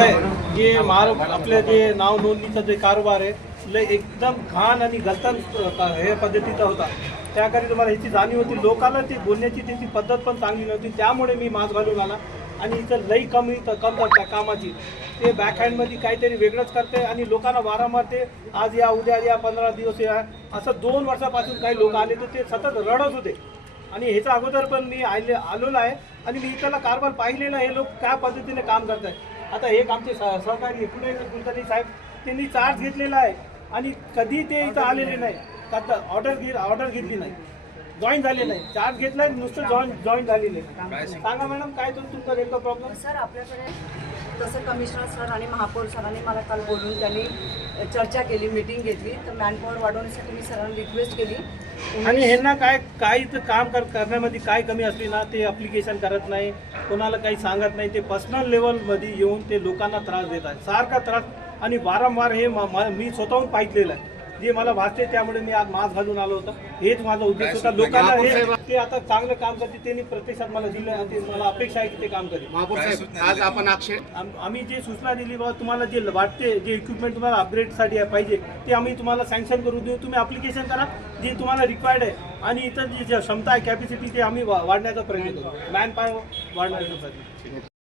आता जे आपले जे नाव नोंदणीचा जे कारभार आहे लय एकदम घाण आणि गलतन हे पद्धतीचा होता. त्याकरिता मला ह्याची जाणीव होती. लोकांना ती बोलण्याची त्याची पद्धत पण चांगली नव्हती. त्यामुळे मी मास्क घालून आला. आणि इथं लई कमी कमतरता कामाची. ते बॅकहँडमध्ये काहीतरी वेगळंच करते आणि लोकांना वारंवार ते आज या उद्या या 15 दिवस या असं 2 वर्षापासून काही लोक आले तर ते सतत रडत होते. आणि ह्याच्या अगोदर पण मी आलेलो आहे आणि मी इथला कारभार पाहिलेला. हे लोक काय पद्धतीने काम करत आहेत. आता एक आमचे सहकारी पुणे कुलकर्णी साहेब त्यांनी चार्ज घेतलेला आहे आणि कधी ते इथं आलेले नाही. आता ऑर्डर घेतली नाही, जॉईन झाले नाही. चार्ज घेतलाय नुसतं जॉईन झालेले. सांगा मॅडम काय तुमचा नेमका प्रॉब्लेम? सर आपल्याकडे तसं कमिशनर सर आणि महापौर सरांनी मला काल बोलून त्यांनी चर्चा केली, मीटिंग घेतली. तर मॅनपॉवर वाढवण्यासाठी मी सरांना रिक्वेस्ट केली. आणि ह्यांना काय इथं काम करण्यामध्ये काय कमी असली ना ते अप्लिकेशन करत नाही, कोणाला काही सांगत नाही. ते पर्सनल लेवलमध्ये येऊन ते लोकांना त्रास देत आहेत, सारखा त्रास. आणि वारंवार हे मी स्वतःहून पाहिलेलं आहे. जे मला वाचते त्यामुळे मी आज मास्क घालून आलो होतो. हेच माझा उद्देश होता. लोकांना हे ते आता चांगलं काम करते त्यांनी प्रतिसाद मला दिलं आणि ते मला अपेक्षा आहे की ते काम करेल. आज आपण आम्ही जे सूचना दिली बाबा तुम्हाला जे वाटते जे इक्विपमेंट तुम्हाला अपग्रेडसाठी पाहिजे ते आम्ही तुम्हाला सँक्शन करून देऊ. तुम्ही अप्लिकेशन करा जे तुम्हाला रिक्वायर्ड आहे. आणि इतर जी क्षमता आहे कॅपॅसिटी ते आम्ही वाढण्याचा प्रयत्न करू, मॅन पॉवर वाढण्याचा प्रयत्न.